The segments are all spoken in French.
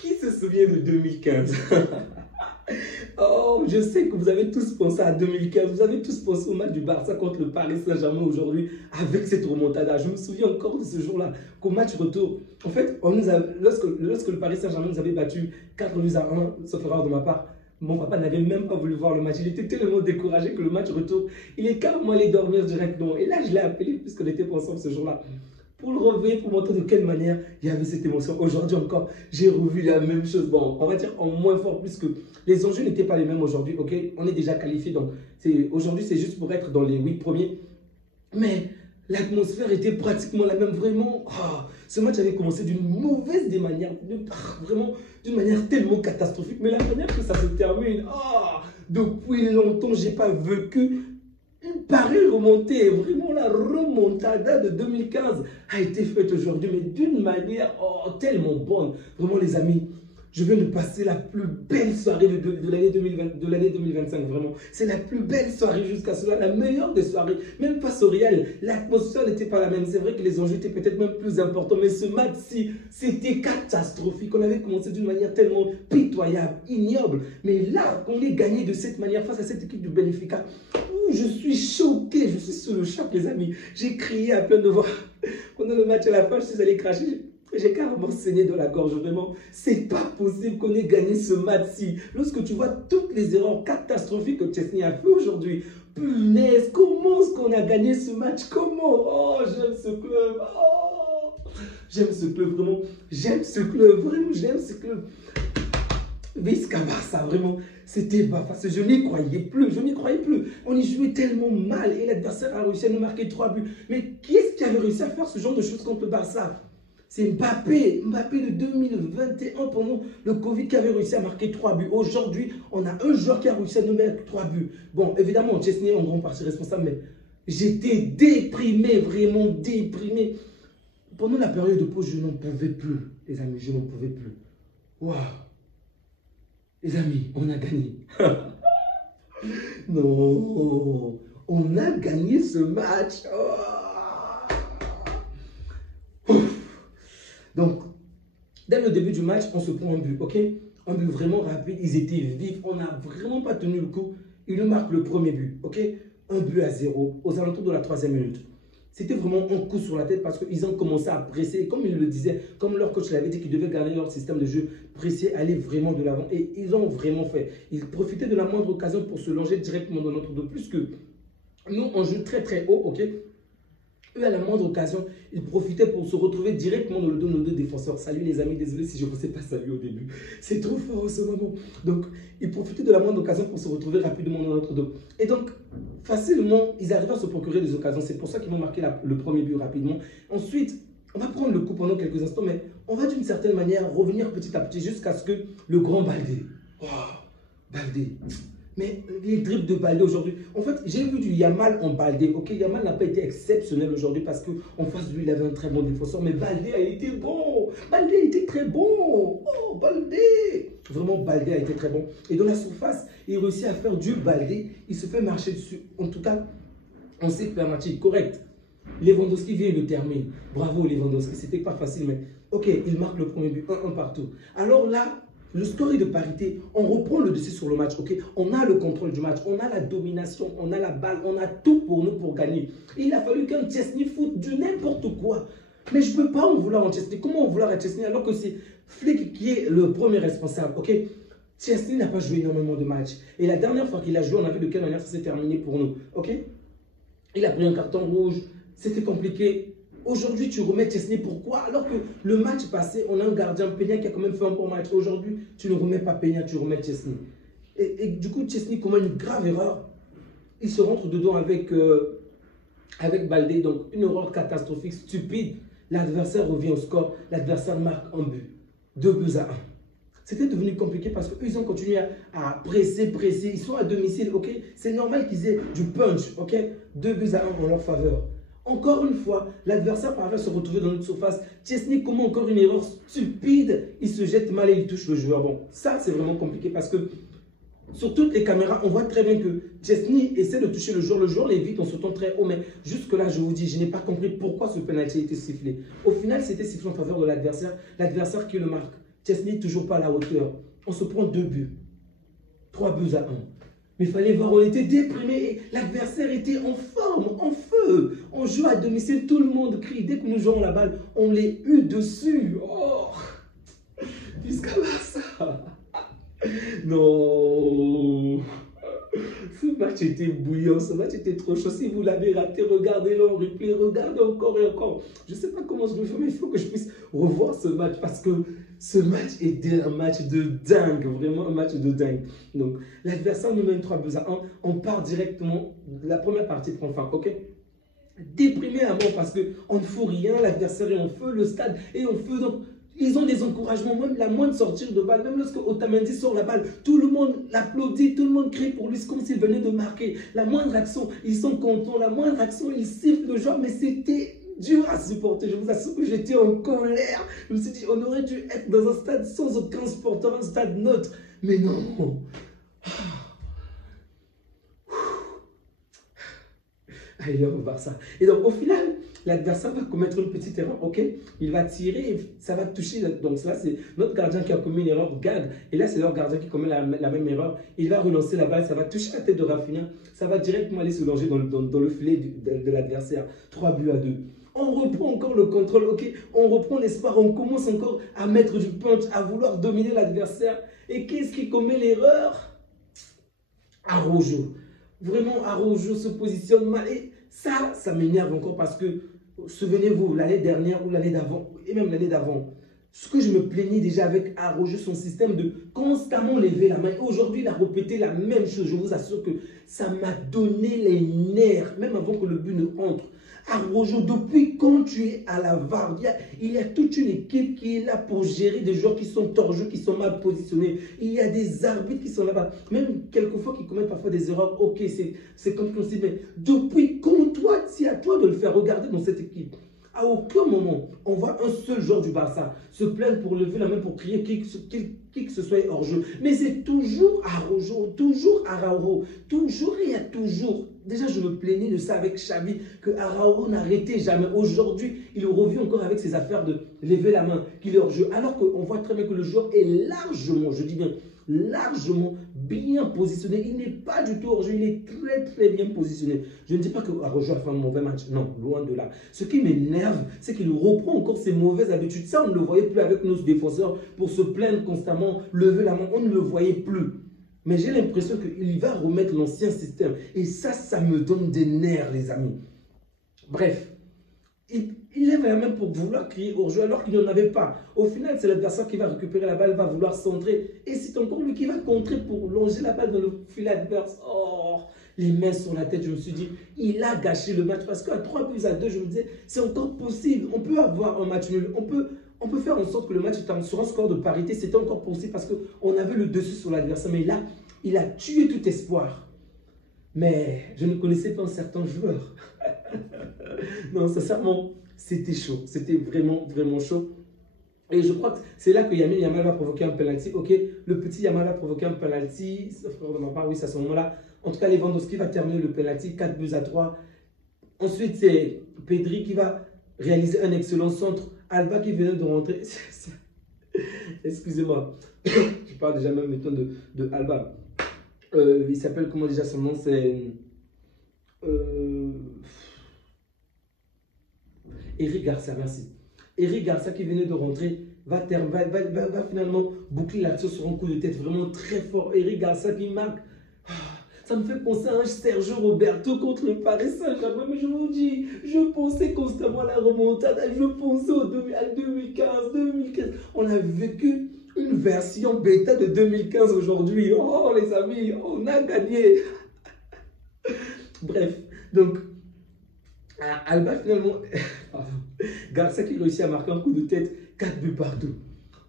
Qui se souvient de 2015? Oh, je sais que vous avez tous pensé à 2015. Vous avez tous pensé au match du Barça contre le Paris Saint-Germain aujourd'hui avec cette remontada. Je me souviens encore de ce jour-là, qu'au match retour. En fait, lorsque le Paris Saint-Germain nous avait battu 4-1, sauf erreur de ma part, mon papa n'avait même pas voulu voir le match. Il était tellement découragé que le match retour, il est carrément allé dormir directement. Et là, je l'ai appelé puisqu'on était ensemble ce jour-là, pour le réveiller, pour montrer de quelle manière il y avait cette émotion. Aujourd'hui encore, j'ai revu la même chose. Bon, on va dire en moins fort, puisque les enjeux n'étaient pas les mêmes aujourd'hui. Ok, on est déjà qualifié, donc aujourd'hui, c'est juste pour être dans les 8 premiers. Mais l'atmosphère était pratiquement la même. Vraiment, ce match avait commencé d'une mauvaise des manières, vraiment d'une manière tellement catastrophique. Mais la manière que ça se termine, depuis longtemps, je n'ai pas vécu une pareille remontée. Vraiment, la remontada de 2015 a été faite aujourd'hui, mais d'une manière tellement bonne. Vraiment, les amis, je viens de passer la plus belle soirée de l'année 2025, vraiment. C'est la plus belle soirée jusqu'à cela, la meilleure des soirées. Même face au Real, l'atmosphère n'était pas la même. C'est vrai que les enjeux étaient peut-être même plus importants, mais ce match-ci, c'était catastrophique. On avait commencé d'une manière tellement pitoyable, ignoble. Mais là, on est gagné de cette manière face à cette équipe du Benfica. Je suis choqué, je suis sous le choc, les amis. J'ai crié à plein de voix. Pendant le match à la fin, je suis allé cracher. J'ai carrément saigné dans la gorge, vraiment. C'est pas possible qu'on ait gagné ce match-ci. Lorsque tu vois toutes les erreurs catastrophiques que Chesney a fait aujourd'hui, punaise, comment est-ce qu'on a gagné ce match? Comment? Oh, j'aime ce club. Oh, j'aime ce club, vraiment. J'aime ce club, vraiment, j'aime ce club. Visca Barça, vraiment, c'était pas facile. Je n'y croyais plus, je n'y croyais plus. On y jouait tellement mal et l'adversaire a réussi à nous marquer 3 buts. Mais qui est-ce qui avait réussi à faire ce genre de choses contre le Barça? C'est Mbappé de 2021 pendant le Covid qui avait réussi à marquer 3 buts. Aujourd'hui, on a un joueur qui a réussi à nous mettre 3 buts. Bon, évidemment, Chesney est en grande partie responsable, mais j'étais déprimé, vraiment déprimé. Pendant la période de pause, je n'en pouvais plus, les amis, je n'en pouvais plus. Waouh! Les amis, on a gagné. Non, on a gagné ce match. Donc, dès le début du match, on se prend un but, ok? Un but vraiment rapide, ils étaient vifs, on n'a vraiment pas tenu le coup. Ils nous marquent le premier but, ok? 1-0 aux alentours de la 3e minute. C'était vraiment un coup sur la tête parce qu'ils ont commencé à presser, comme ils le disaient, comme leur coach l'avait dit qu'ils devaient garder leur système de jeu, presser, aller vraiment de l'avant. Et ils ont vraiment fait. Ils profitaient de la moindre occasion pour se longer directement dans notre dos. Plus que nous, on joue très très haut, ok? Eux, à la moindre occasion, ils profitaient pour se retrouver directement dans le dos de nos deux défenseurs. Salut les amis, désolé si je ne vous ai pas salué au début. C'est trop fort en ce moment. Donc, ils profitaient de la moindre occasion pour se retrouver rapidement dans notre dos. Et donc, facilement, ils arrivent à se procurer des occasions. C'est pour ça qu'ils vont marquer le premier but rapidement. Ensuite, on va prendre le coup pendant quelques instants, mais on va d'une certaine manière revenir petit à petit jusqu'à ce que le grand Baldé. Wow, Baldé. Mais les dribbles de Baldé aujourd'hui, en fait, j'ai vu du Yamal en Baldé. Ok, Yamal n'a pas été exceptionnel aujourd'hui parce qu'en face de lui, il avait un très bon défenseur. Mais Baldé a été bon. Baldé a été très bon. Oh, Baldé. Vraiment, Baldé a été très bon. Et dans la surface, il réussit à faire du Baldé. Il se fait marcher dessus. En tout cas, on sait que la match est correcte. Lewandowski vient et le termine. Bravo Lewandowski, c'était pas facile, mais ok, il marque le premier but, 1-1 partout. Alors là, le score est de parité, on reprend le dessus sur le match, ok? On a le contrôle du match, on a la domination, on a la balle, on a tout pour nous pour gagner. Et il a fallu qu'un Chesney foute du n'importe quoi. Mais je ne peux pas en vouloir à Chesney. Comment en vouloir à Chesney alors que c'est Flick qui est le premier responsable, ok? Chesney n'a pas joué énormément de matchs. Et la dernière fois qu'il a joué, on a vu de quelle manière ça s'est terminé pour nous, ok? Il a pris un carton rouge, c'était compliqué. Aujourd'hui, tu remets Chesney. Pourquoi? Alors que le match passé, on a un gardien, Peña, qui a quand même fait un bon match. Aujourd'hui, tu ne remets pas Peña, tu remets Chesney. Et du coup, Chesney commet une grave erreur. Il se rentre dedans avec Baldé. Donc, une erreur catastrophique, stupide. L'adversaire revient au score. L'adversaire marque un but. 2-1. C'était devenu compliqué parce qu'eux, ils ont continué à presser. Ils sont à domicile, ok? C'est normal qu'ils aient du punch, ok? 2-1 en leur faveur. Encore une fois, l'adversaire parvient à se retrouver dans notre surface. Chesney commet encore une erreur stupide. Il se jette mal et il touche le joueur. Bon, ça, c'est vraiment compliqué parce que sur toutes les caméras, on voit très bien que Chesney essaie de toucher le joueur. Le joueur l'évite en sautant très haut. Mais jusque-là, je vous dis, je n'ai pas compris pourquoi ce penalty a été sifflé. Au final, c'était sifflé en faveur de l'adversaire. L'adversaire qui le marque. Chesney toujours pas à la hauteur. On se prend 2 buts. 3 buts à 1. Mais il fallait voir, on était déprimé et l'adversaire était en forme, en feu. On joue à domicile, tout le monde crie. Dès que nous jouons la balle, on les eut dessus. Oh, jusqu'à ça. Non. Ce match était bouillant, ce match était trop chaud. Si vous l'avez raté, regardez-le en replay, regardez encore et encore. Je ne sais pas comment je le fais, mais il faut que je puisse revoir ce match parce que ce match était un match de dingue, vraiment un match de dingue. Donc, l'adversaire nous mène 3 buts à 1. On part directement, la première partie prend fin, ok? Déprimé à mort parce qu'on ne fout rien, l'adversaire est en feu, le stade est en feu. Donc, ils ont des encouragements, même la moindre sortir de balle, même lorsque Otamendi sort la balle, tout le monde l'applaudit, tout le monde crie pour lui, c'est comme s'il venait de marquer. La moindre action, ils sont contents, la moindre action, ils sifflent le joueur, mais c'était dur à supporter. Je vous assure que j'étais en colère. Je me suis dit, on aurait dû être dans un stade sans aucun supporter, un stade neutre. Mais non. Allez, on va voir ça. Et donc, au final, l'adversaire va commettre une petite erreur, ok? Il va tirer et ça va toucher. Donc, là, c'est notre gardien qui a commis une erreur, Gag. Et là, c'est leur gardien qui commet la même erreur. Il va relancer la balle, ça va toucher la tête de Rafinha. Ça va directement aller se longer dans le filet de l'adversaire. 3 buts à 2. On reprend encore le contrôle, ok? On reprend l'espoir, on commence encore à mettre du punch, à vouloir dominer l'adversaire. Et qu'est-ce qui commet l'erreur? Araujo. Vraiment, Araujo se positionne mal. Et ça m'énerve encore parce que, souvenez-vous, l'année dernière ou l'année d'avant, et même l'année d'avant, ce que je me plaignais déjà avec Araujo, son système de constamment lever la main. Aujourd'hui, il a répété la même chose. Je vous assure que ça m'a donné les nerfs, même avant que le but ne entre. Araujo, depuis quand tu es à la VAR, il y a toute une équipe qui est là pour gérer des joueurs qui sont hors-jeu, qui sont mal positionnés. Il y a des arbitres qui sont là-bas. Même quelquefois qui commettent parfois des erreurs. Ok, c'est compréhensible. Mais depuis quand toi, c'est à toi de le faire regarder dans cette équipe. À aucun moment, on voit un seul joueur du Barça se plaindre pour lever la main pour crier qui que ce soit hors jeu. Mais c'est toujours Araujo, toujours Araujo, toujours et il y a toujours. Déjà, je me plaignais de ça avec Xavi, que Araujo n'arrêtait jamais. Aujourd'hui, il revient encore avec ses affaires de lever la main, qu'il est hors jeu. Alors qu'on voit très bien que le joueur est largement, je dis bien, largement bien positionné. Il n'est pas du tout hors jeu, il est très bien positionné. Je ne dis pas que Araujo a fait un mauvais match, non, loin de là. Ce qui m'énerve, c'est qu'il reprend encore ses mauvaises habitudes. Ça, on ne le voyait plus avec nos défenseurs pour se plaindre constamment, lever la main, on ne le voyait plus. Mais j'ai l'impression qu'il va remettre l'ancien système. Et ça me donne des nerfs, les amis. Bref, il lève la main pour vouloir crier hors-jeu alors qu'il n'en avait pas. Au final, c'est l'adversaire qui va récupérer la balle, va vouloir centrer. Et c'est encore lui qui va contrer pour longer la balle dans le filet adverse. Oh, les mains sur la tête, je me suis dit, il a gâché le match. Parce qu'à 3 buts à 2, je me disais, c'est encore possible. On peut avoir un match nul. On peut faire en sorte que le match est sur un score de parité. C'était encore possible parce qu'on avait le dessus sur l'adversaire. Mais là, il a tué tout espoir. Mais je ne connaissais pas un certain joueur. Non, sincèrement, c'était chaud. C'était vraiment chaud. Et je crois que c'est là que Yamal va provoquer un penalty. Ok, le petit Yamal va provoquer un penalty. De ma part, oui, c'est à ce moment-là. En tout cas, Lewandowski va terminer le penalty. 4 buts à 3. Ensuite, c'est Pedri qui va réaliser un excellent centre. Alba qui venait de rentrer. Excusez-moi. Je parle déjà même maintenant de Alba. Il s'appelle comment déjà son nom? C'est Eric Garcia, merci. Eric Garcia qui venait de rentrer va finalement boucler l'action sur un coup de tête vraiment très fort. Eric Garcia qui marque. Ça me fait penser à un Sergio Roberto contre le Paris Saint-Germain. Mais je vous dis, je pensais constamment à la remontade. Je pensais à 2015, 2015. On a vécu une version bêta de 2015 aujourd'hui. Oh les amis, on a gagné. Bref, donc, Alba finalement, Garcia qui réussit à marquer un coup de tête, 4 buts partout.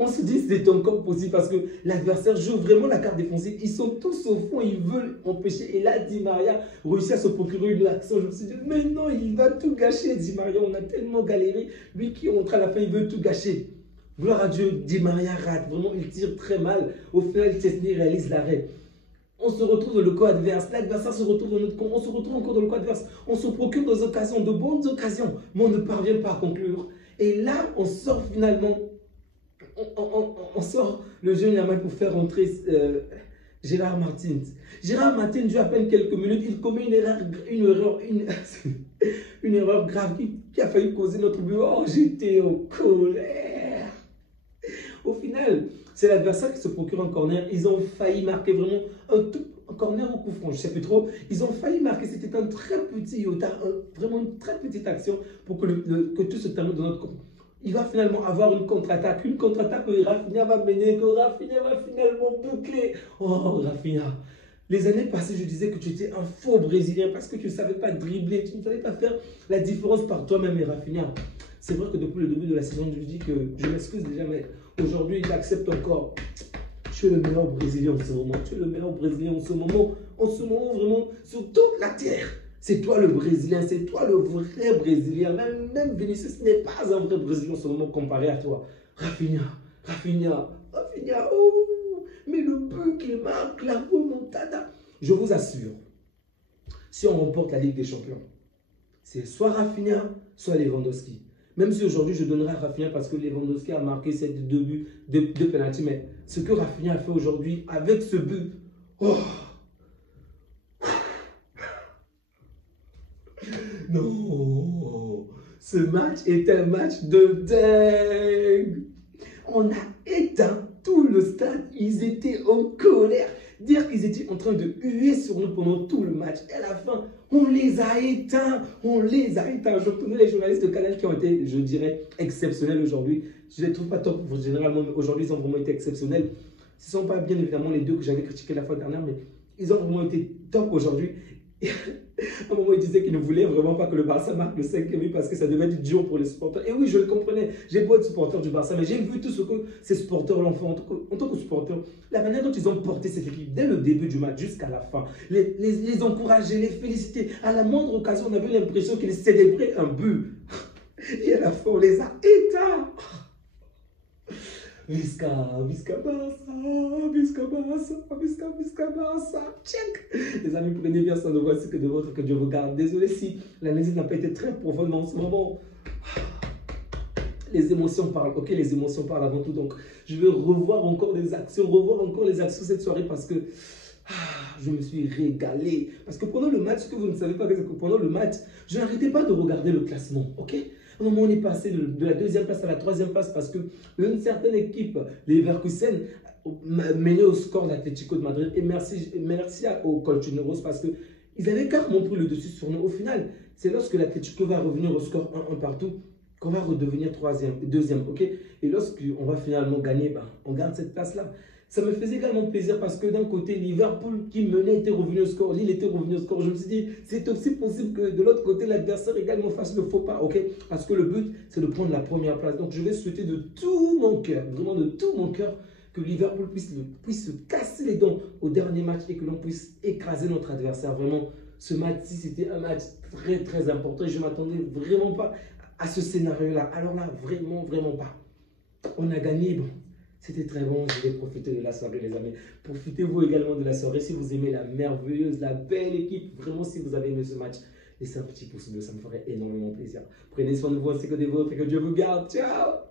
On se dit c'est encore possible parce que l'adversaire joue vraiment la carte défensive. Ils sont tous au fond, ils veulent empêcher. Et là, Di Maria réussit à se procurer une action. Je me suis dit, mais non, il va tout gâcher, Di Maria. On a tellement galéré. Lui qui rentre à la fin, il veut tout gâcher. Gloire à Dieu, Di Maria rate. Vraiment, il tire très mal. Au final, Chesney réalise l'arrêt. On se retrouve dans le camp adverse. L'adversaire se retrouve dans notre camp. On se retrouve encore dans le camp adverse. On se procure des occasions, de bonnes occasions. Mais on ne parvient pas à conclure. Et là, on sort finalement. on sort le jeune Yamal pour faire rentrer Gérard Martins. Gérard Martins joue à peine quelques minutes, il commet une erreur grave qui a failli causer notre but. Oh, j'étais en colère. Au final, c'est l'adversaire qui se procure un corner. Ils ont failli marquer vraiment un corner au coup franc, je ne sais plus trop. Ils ont failli marquer, c'était un très petit iota, vraiment une très petite action pour que tout se termine de notre côté. Il va finalement avoir une contre-attaque que Rafinha va mener, que Rafinha va finalement boucler. Oh, Rafinha. Les années passées, je disais que tu étais un faux Brésilien parce que tu ne savais pas dribbler, tu ne savais pas faire la différence par toi-même, et Rafinha. C'est vrai que depuis le début de la saison, je dis que je m'excuse déjà, mais aujourd'hui, il accepte encore. Tu es le meilleur Brésilien en ce moment. Tu es le meilleur Brésilien en ce moment. En ce moment, vraiment, sur toute la terre. C'est toi le Brésilien, c'est toi le vrai Brésilien. Même Vinicius n'est pas un vrai Brésilien en ce moment comparé à toi. Rafinha, oh, mais le but qu'il marque, la remontada. Je vous assure, si on remporte la Ligue des Champions, c'est soit Rafinha, soit Lewandowski. Même si aujourd'hui je donnerai à Rafinha parce que Lewandowski a marqué ces deux buts, deux pénaltys, mais ce que Rafinha a fait aujourd'hui avec ce but, oh! Non, ce match est un match de dingue. On a éteint tout le stade, ils étaient en colère. Dire qu'ils étaient en train de huer sur nous pendant tout le match. Et à la fin, on les a éteints. Je reconnais les journalistes de Canal qui ont été, je dirais, exceptionnels aujourd'hui. Je ne les trouve pas top généralement, mais aujourd'hui, ils ont vraiment été exceptionnels. Ce ne sont pas bien évidemment les deux que j'avais critiqués la fois dernière, mais ils ont vraiment été top aujourd'hui. À un moment, il disait qu'il ne voulait vraiment pas que le Barça marque le 5e but parce que ça devait être dur pour les supporters. Et oui, je le comprenais. J'ai beau être supporter du Barça, mais j'ai vu tout ce que ces supporters l'ont fait en tant que supporter. La manière dont ils ont porté cette équipe dès le début du match jusqu'à la fin. Les encourager, les féliciter. À la moindre occasion, on avait l'impression qu'ils célébraient un but. Et à la fin, on les a éteints. Visca Barça, check. Les amis, prenez bien soin de vous ainsi que de votre, que Dieu vous garde. Désolé si l'analyse n'a pas été très profonde en ce moment. Les émotions parlent, ok, les émotions parlent avant tout. Donc, je vais revoir encore les actions cette soirée parce que je me suis régalé. Parce que pendant le match, ce que vous ne savez pas, c'est que pendant le match, je n'arrêtais pas de regarder le classement, ok? À un moment, on est passé de la 2e place à la 3e place parce qu'une certaine équipe, les Leverkusen, menait au score d'Atlético de Madrid. Et merci aux Colchoneros parce qu'ils avaient carrément pris le dessus sur nous. Au final, c'est lorsque l'Atlético va revenir au score 1-1 partout qu'on va redevenir 2e, ok? Et lorsqu'on va finalement gagner, on garde cette place-là. Ça me faisait également plaisir parce que d'un côté, Liverpool qui menait était revenu au score, Lille était revenu au score. Je me suis dit, c'est aussi possible que de l'autre côté, l'adversaire également fasse le faux pas, ok? Parce que le but, c'est de prendre la première place. Donc, je vais souhaiter de tout mon cœur, vraiment de tout mon cœur, que Liverpool puisse se casser les dents au dernier match et que l'on puisse écraser notre adversaire. Vraiment, ce match-ci, c'était un match très, très important et je ne m'attendais vraiment pas à ce scénario-là. Alors là, vraiment, vraiment pas. On a gagné, bon. C'était très bon, je vais profiter de la soirée les amis. Profitez-vous également de la soirée si vous aimez la merveilleuse, la belle équipe. Vraiment si vous avez aimé ce match, laissez un petit pouce bleu, ça me ferait énormément plaisir. Prenez soin de vous ainsi que des vôtres et que Dieu vous garde. Ciao!